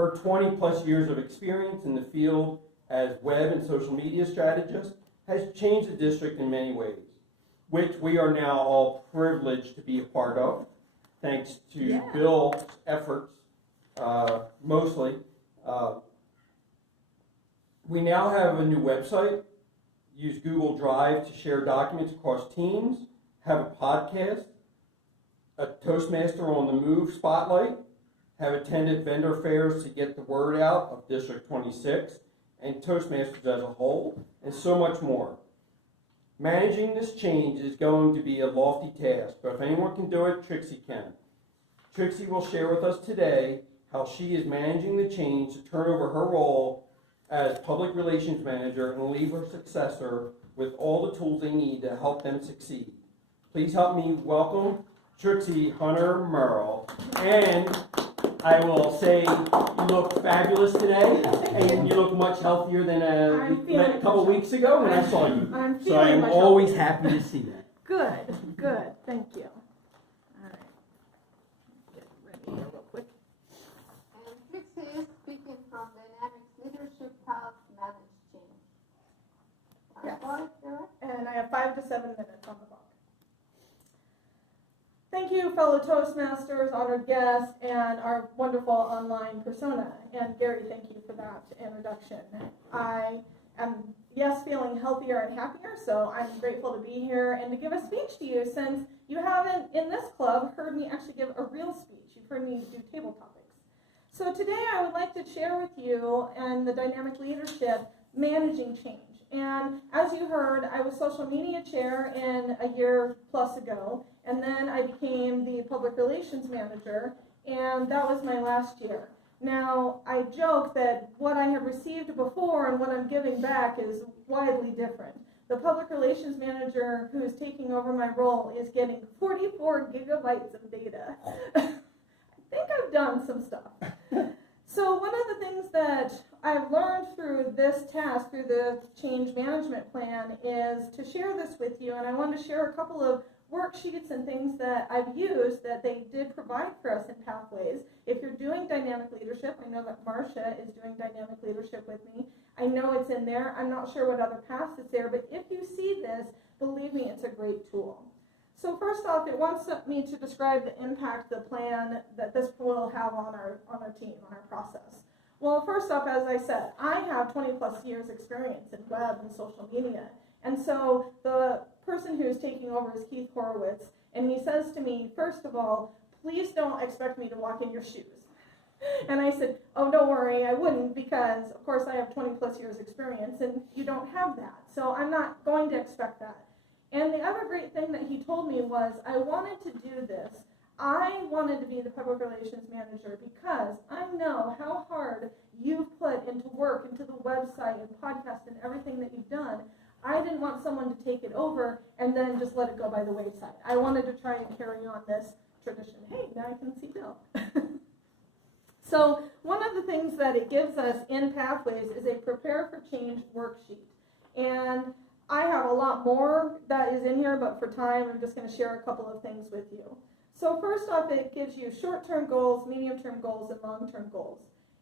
Her 20 plus years of experience in the field as web and social media strategist has changed the district in many ways, which we are now all privileged to be a part of, thanks to Bill's efforts, mostly. We now have a new website, use Google Drive to share documents across teams, have a podcast, a Toastmaster on the Move spotlight, have attended vendor fairs to get the word out of District 26 and Toastmasters as a whole, and so much more. Managing this change is going to be a lofty task, but if anyone can do it, Trixie can. Trixie will share with us today how she is managing the change to turn over her role as Public Relations Manager and leave her successor with all the tools they need to help them succeed. Please help me welcome Trixie Hunter-Merrill. And I will say you look fabulous today, and you look much healthier than a couple weeks ago when I saw you. So I am always happy to see that. Good, good. Thank you. All right. Get ready here real quick. And Trixie is speaking from Dynamics Leadership How to Manage Change. Yes. And I have 5 to 7 minutes on the clock. Thank you, fellow Toastmasters, honored guests, and our wonderful online persona. And Gary, thank you for that introduction. I am, yes, feeling healthier and happier, so I'm grateful to be here and to give a speech to you, since you haven't, in this club, heard me actually give a real speech. You've heard me do table topics. So today I would like to share with you and the dynamic leadership managing change. And as you heard, I was social media chair in a year plus ago, and then I became the public relations manager, and that was my last year. Now, I joke that what I have received before and what I'm giving back is widely different. The public relations manager who is taking over my role is getting 44 gigabytes of data. I think I've done some stuff. So one of the things that I've learned through this task, through the change management plan, is to share this with you, and I want to share a couple of worksheets and things that I've used that they did provide for us in Pathways. If you're doing dynamic leadership, I know that Marcia is doing dynamic leadership with me. I know it's in there. I'm not sure what other paths it's there, but if you see this, believe me, it's a great tool. So first off, it wants me to describe the impact, the plan that this will have on our team, on our process. Well, first off, as I said, I have 20 plus years experience in web and social media. And so the person who's taking over is Keith Horowitz, and he says to me, first of all, please don't expect me to walk in your shoes. And I said, oh, don't worry, I wouldn't, because of course I have 20 plus years experience and you don't have that. So I'm not going to expect that. And the other great thing that he told me was, I wanted to do this. I wanted to be the public relations manager because I know how hard you've put into work, into the website and podcast and everything that you've done. I didn't want someone to take it over and then just let it go by the wayside. I wanted to try and carry on this tradition. Hey, now I can see Bill. So one of the things that it gives us in Pathways is a Prepare for Change worksheet. And I have a lot more that is in here, but for time, I'm just going to share a couple of things with you. So first off, it gives you short-term goals, medium-term goals, and long-term goals.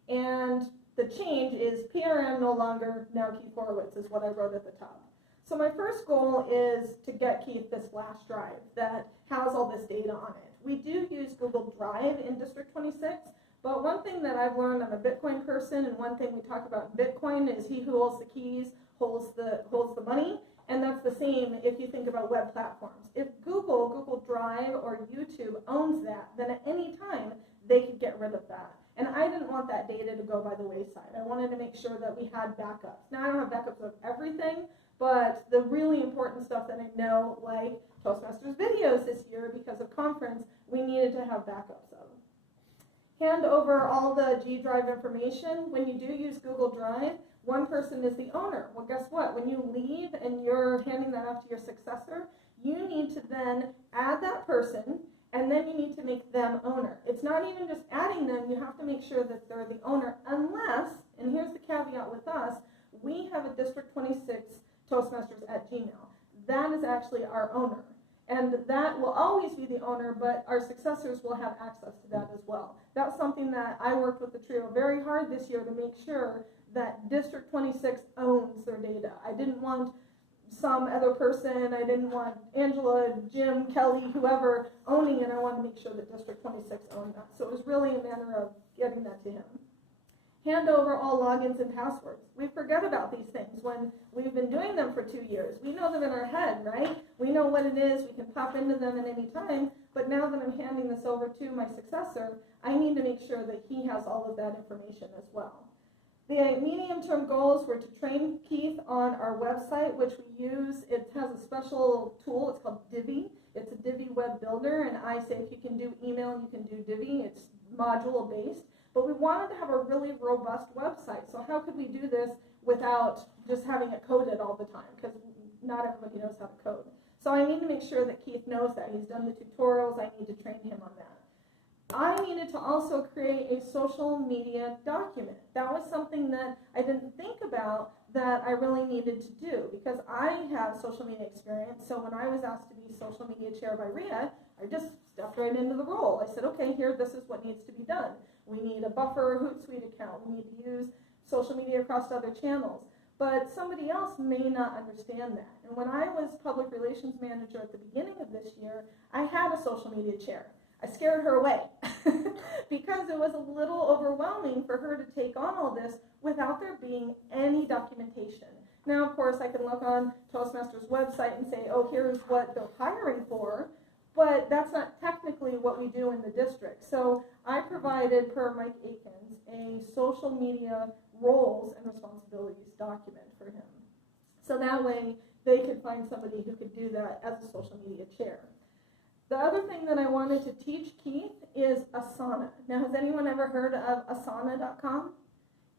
And the change is PRM no longer, now Keith Horowitz is what I wrote at the top. So my first goal is to get Keith this flash drive that has all this data on it. We do use Google Drive in District 26, but one thing that I've learned, I'm a Bitcoin person, and one thing we talk about in Bitcoin is he who holds the keys holds the money, and that's the same if you think about web platforms. If Google Drive, or YouTube owns that, then at any time they could get rid of that. And I didn't want that data to go by the wayside. I wanted to make sure that we had backups. Now I don't have backups of everything, but the really important stuff that I know, like Toastmasters videos this year because of conference, we needed to have backups of. Hand over all the G Drive information. When you do use Google Drive, one person is the owner. Well, guess what? When you leave and you're handing that off to your successor, you need to then add that person, and then you need to make them owner. It's not even just adding them. You have to make sure that they're the owner unless, and here's the caveat with us, we have a District 26 Toastmasters at Gmail. That is actually our owner. And that will always be the owner, but our successors will have access to that as well. That's something that I worked with the trio very hard this year to make sure that District 26 owns their data. I didn't want some other person, I didn't want Angela, Jim, Kelly, whoever owning it. I wanted to make sure that District 26 owned that. So it was really a matter of getting that to him. Hand over all logins and passwords. We forget about these things when we've been doing them for 2 years. We know them in our head, right? We know what it is. We can pop into them at any time. But now that I'm handing this over to my successor, I need to make sure that he has all of that information as well. The medium-term goals were to train Keith on our website, which we use. It has a special tool. It's called Divi. It's a Divi web builder, and I say if you can do email, you can do Divi. It's module-based. But we wanted to have a really robust website. So how could we do this without just having it coded all the time? Because not everybody knows how to code. So I need to make sure that Keith knows that. He's done the tutorials. I need to train him on that. I needed to also create a social media document. That was something that I didn't think about that I really needed to do because I have social media experience. So when I was asked to be social media chair by Rhea, I just stepped right into the role. I said, okay, here, this is what needs to be done. We need a buffer Hootsuite account. We need to use social media across other channels. But somebody else may not understand that. And when I was public relations manager at the beginning of this year, I had a social media chair. I scared her away because it was a little overwhelming for her to take on all this without there being any documentation. Now, of course, I can look on Toastmasters' website and say, oh, here's what they're hiring for, but that's not technically what we do in the district. So I provided, per Mike Akins, a social media roles and responsibilities document for him. So that way they could find somebody who could do that as a social media chair. The other thing that I wanted to teach Keith is Asana. Now, has anyone ever heard of Asana.com?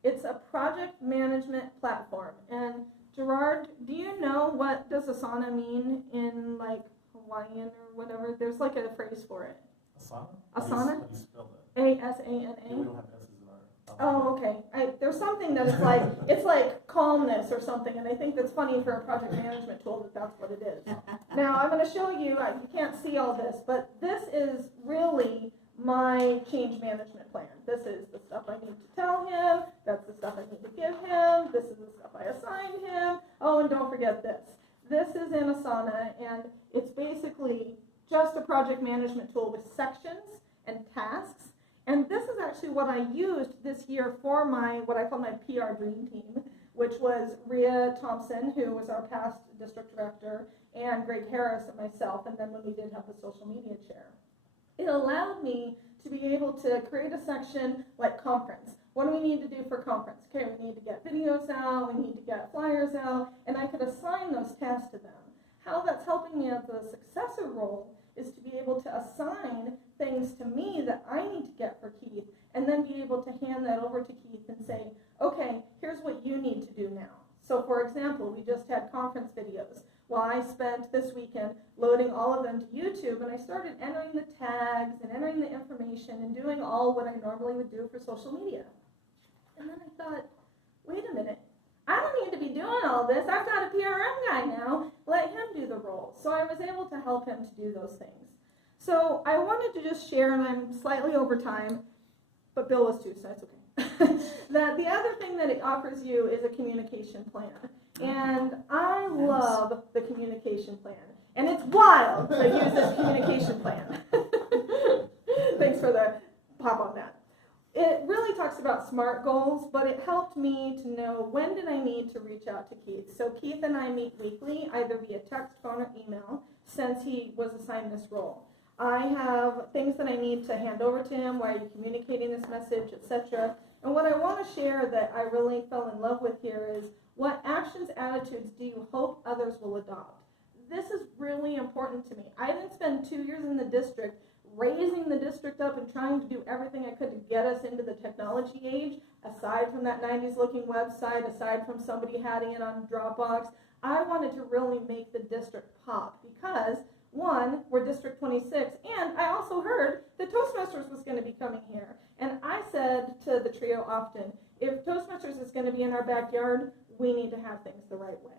It's a project management platform. And Gerard, do you know what does Asana mean in like Hawaiian or whatever? There's like a phrase for it. Asana? Asana? How do you spell that? A-S-A-N-A? Yeah, we don't have S's in our Oh, okay. There's something that is like, it's like calmness or something, and I think that's funny for a project management tool that that's what it is. Now, I'm going to show you, you can't see all this, but this is really my change management plan. This is the stuff I need to tell him, that's the stuff I need to give him, this is the stuff I assign him. Oh, and don't forget this. This is in Asana, and it's basically just a project management tool with sections and tasks. And this is actually what I used this year for my, what I call my PR dream team, which was Rhea Thompson, who was our past district director, and Greg Harris and myself, and then when we did have the social media chair. It allowed me to be able to create a section like conference. What do we need to do for conference? Okay, we need to get videos out, we need to get flyers out, and I could assign those tasks to them. How that's helping me as a successor role is to be able to assign things to me that I need to get for Keith, and then be able to hand that over to Keith and say, okay, here's what you need to do now. So for example, we just had conference videos. Well, I spent this weekend loading all of them to YouTube, and I started entering the tags and entering the information and doing all what I normally would do for social media. And then I thought, wait a minute, I don't need to be doing all this. I've got a PRM guy now. Let him do the role. So I was able to help him to do those things. So I wanted to just share, and I'm slightly over time, but Bill was too, so that's okay. That the other thing that it offers you is a communication plan. And I love the communication plan. And it's wild to use this communication plan. Thanks for the pop on that. It really talks about SMART goals, but it helped me to know when did I need to reach out to Keith. So Keith and I meet weekly, either via text, phone, or email, since he was assigned this role. I have things that I need to hand over to him, why are you communicating this message, etc. And what I want to share that I really fell in love with here is what actions, attitudes do you hope others will adopt? This is really important to me. I didn't spend 2 years in the district raising the district up and trying to do everything I could to get us into the technology age, aside from that 90s looking website, aside from somebody having it on Dropbox. I wanted to really make the district pop because, one, we're District 26, and I also heard that Toastmasters was going to be coming here. And I said to the trio often, if Toastmasters is going to be in our backyard, we need to have things the right way.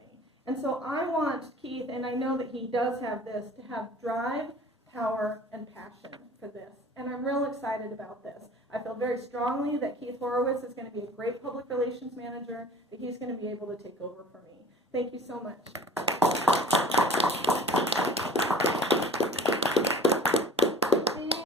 And so I want Keith, and I know that he does have this, to have drive, power, and passion for this. And I'm real excited about this. I feel very strongly that Keith Horowitz is going to be a great public relations manager, that he's going to be able to take over for me. Thank you so much.